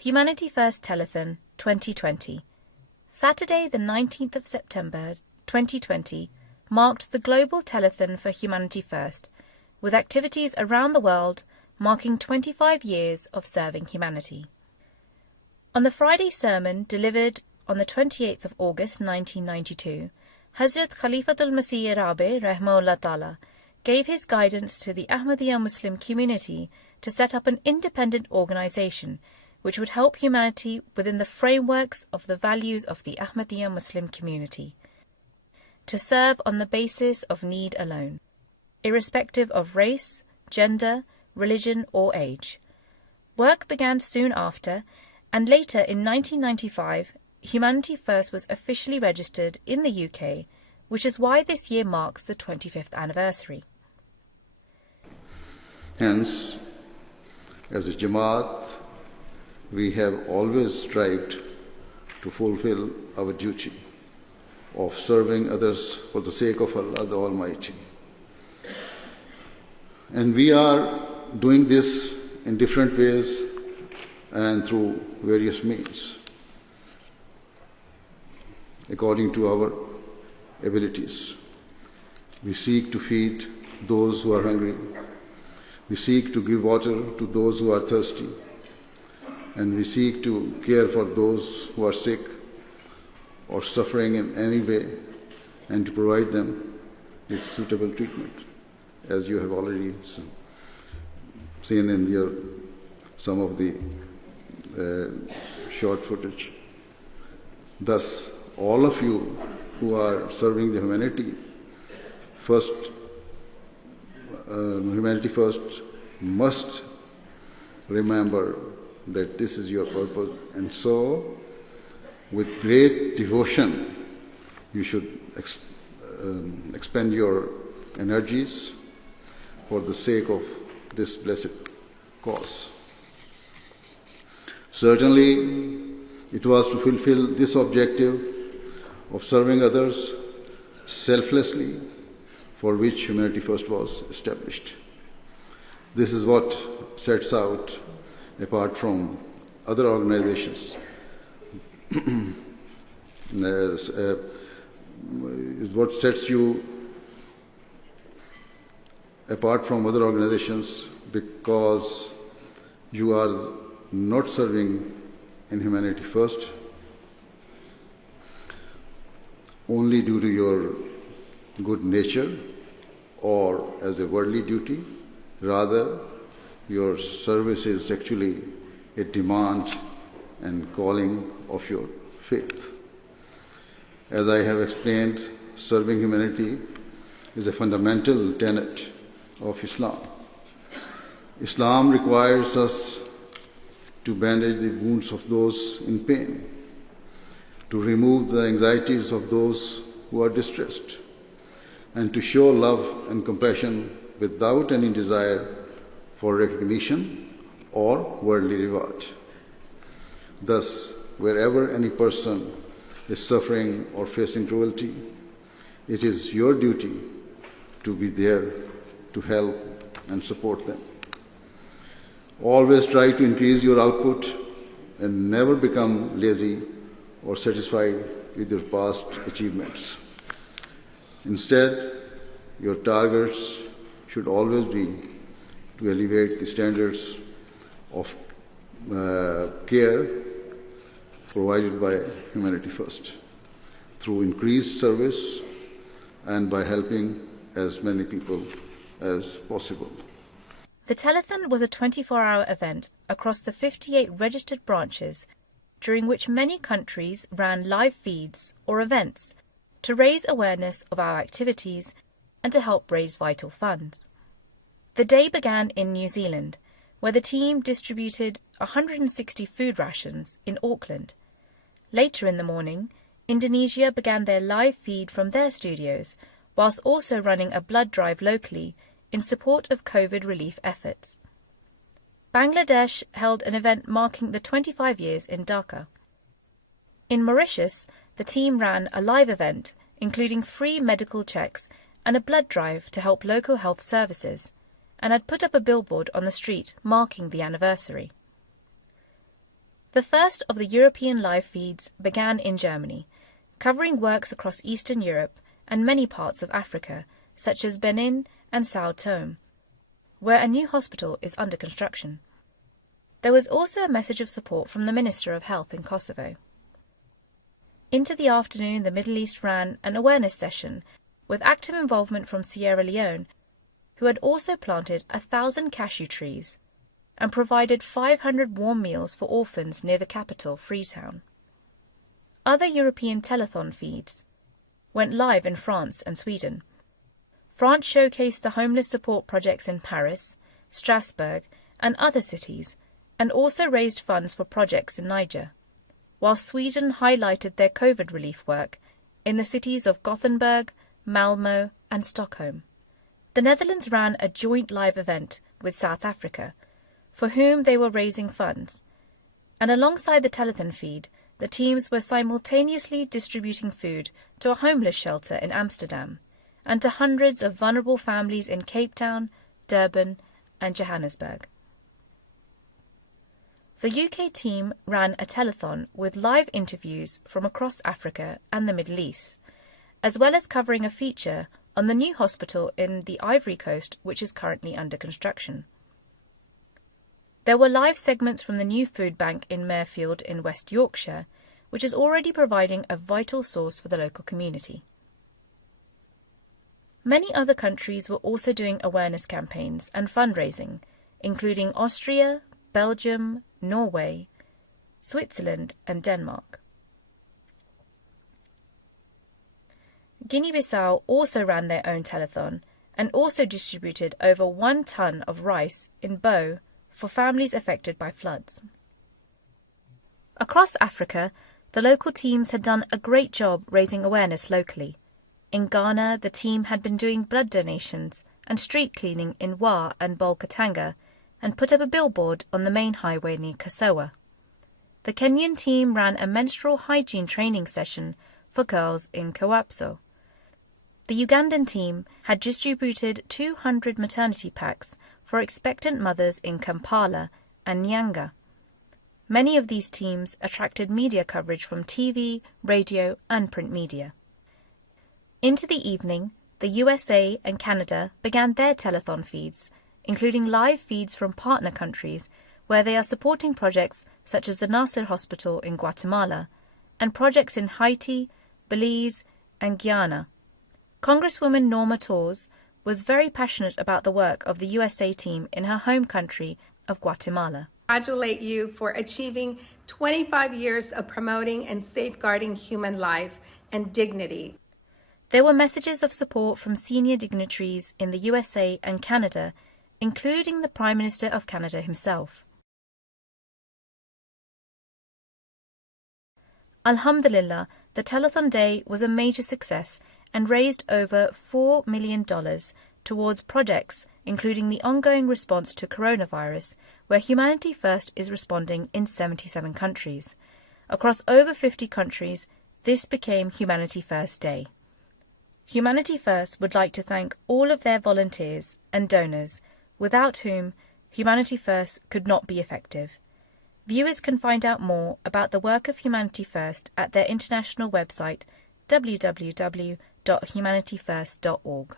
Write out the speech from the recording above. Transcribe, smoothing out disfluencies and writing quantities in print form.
Humanity First Telethon 2020. Saturday the 19th of September 2020 marked the global telethon for Humanity First, with activities around the world marking 25 years of serving humanity. On the Friday sermon delivered on the 28th of August 1992, Hazrat Khalifatul Masih Rabi Rahmahullah Ta'ala gave his guidance to the Ahmadiyya Muslim community to set up an independent organisation which would help humanity within the frameworks of the values of the Ahmadiyya Muslim community, to serve on the basis of need alone, irrespective of race, gender, religion or age. Work began soon after, and later in 1995, Humanity First was officially registered in the UK, which is why this year marks the 25th anniversary. Hence, as a Jamaat, we have always strived to fulfill our duty of serving others for the sake of Allah the Almighty. And we are doing this in different ways and through various means, according to our abilities. We seek to feed those who are hungry. We seek to give water to those who are thirsty. And we seek to care for those who are sick or suffering in any way and to provide them with suitable treatment, as you have already seen in some of the short footage. Thus, all of you who are serving the Humanity First must remember that this is your purpose, and so with great devotion you should expend your energies for the sake of this blessed cause. Certainly, it was to fulfill this objective of serving others selflessly for which Humanity First was established. This is what sets out apart from other organizations, is what sets you apart from other organizations, because you are not serving in Humanity First only due to your good nature or as a worldly duty. Rather, your service is actually a demand and calling of your faith. As I have explained, serving humanity is a fundamental tenet of Islam. Islam requires us to bandage the wounds of those in pain, to remove the anxieties of those who are distressed, and to show love and compassion without any desire for recognition or worldly reward. Thus, wherever any person is suffering or facing cruelty, it is your duty to be there to help and support them. Always try to increase your output and never become lazy or satisfied with your past achievements. Instead, your targets should always be to elevate the standards of care provided by Humanity First through increased service and by helping as many people as possible. The telethon was a 24-hour event across the 58 registered branches, during which many countries ran live feeds or events to raise awareness of our activities and to help raise vital funds. The day began in New Zealand, where the team distributed 160 food rations in Auckland. Later in the morning, Indonesia began their live feed from their studios, whilst also running a blood drive locally in support of COVID relief efforts. Bangladesh held an event marking the 25 years in Dhaka. In Mauritius, the team ran a live event including free medical checks and a blood drive to help local health services, and had put up a billboard on the street marking the anniversary. The first of the European live feeds began in Germany, covering works across Eastern Europe and many parts of Africa, such as Benin and Sao Tome, where a new hospital is under construction. There was also a message of support from the Minister of Health in Kosovo. Into the afternoon, the Middle East ran an awareness session with active involvement from Sierra Leone, who had also planted 1,000 cashew trees and provided 500 warm meals for orphans near the capital, Freetown. Other European telethon feeds went live in France and Sweden. France showcased the homeless support projects in Paris, Strasbourg, and other cities, and also raised funds for projects in Niger, while Sweden highlighted their COVID relief work in the cities of Gothenburg, Malmö, and Stockholm. The Netherlands ran a joint live event with South Africa, for whom they were raising funds, and alongside the telethon feed, the teams were simultaneously distributing food to a homeless shelter in Amsterdam and to hundreds of vulnerable families in Cape Town, Durban, and Johannesburg. The UK team ran a telethon with live interviews from across Africa and the Middle East, as well as covering a feature on the new hospital in the Ivory Coast, which is currently under construction. There were live segments from the new food bank in Marefield in West Yorkshire, which is already providing a vital source for the local community. Many other countries were also doing awareness campaigns and fundraising, including Austria, Belgium, Norway, Switzerland, and Denmark. Guinea-Bissau also ran their own telethon and also distributed over 1 ton of rice in Bo for families affected by floods. Across Africa, the local teams had done a great job raising awareness locally. In Ghana, the team had been doing blood donations and street cleaning in Wa and Bolkatanga and put up a billboard on the main highway near Kasoa. The Kenyan team ran a menstrual hygiene training session for girls in Kawapso. The Ugandan team had distributed 200 maternity packs for expectant mothers in Kampala and Nyanga. Many of these teams attracted media coverage from TV, radio, and print media. Into the evening, the USA and Canada began their telethon feeds, including live feeds from partner countries where they are supporting projects such as the Nasser Hospital in Guatemala and projects in Haiti, Belize, and Guyana. Congresswoman Norma Torres was very passionate about the work of the USA team in her home country of Guatemala. Congratulate you for achieving 25 years of promoting and safeguarding human life and dignity. There were messages of support from senior dignitaries in the USA and Canada, including the Prime Minister of Canada himself. Alhamdulillah, the telethon day was a major success and raised over $4 million towards projects including the ongoing response to coronavirus, where Humanity First is responding in 77 countries. Across over 50 countries, this became Humanity First Day. Humanity First would like to thank all of their volunteers and donors, without whom Humanity First could not be effective. Viewers can find out more about the work of Humanity First at their international website www.humanityfirst.org.